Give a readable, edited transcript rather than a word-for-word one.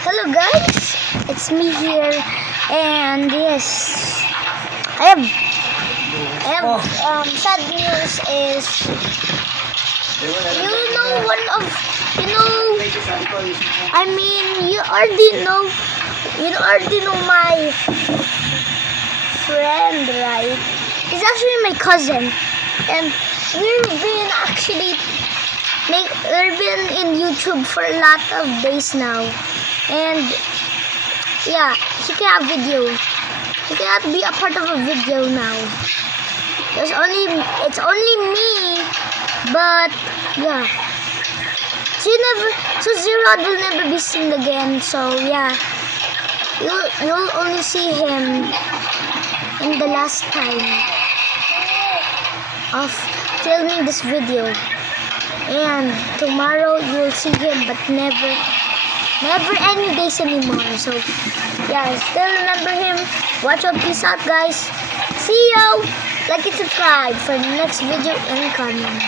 Hello guys, it's me here, and yes, I have sad news is, you already know my friend, right? He's actually my cousin, and we've been in YouTube for a lot of days now. And yeah, he can have video. He cannot be a part of a video now. It's only me. But yeah, so Zerod will never be seen again. So yeah, you'll only see him in the last time of filming this video. And tomorrow you'll see him, but never any days anymore. So yeah, still remember him. Watch out. Peace out, guys. See you. Like and subscribe for the next video incoming.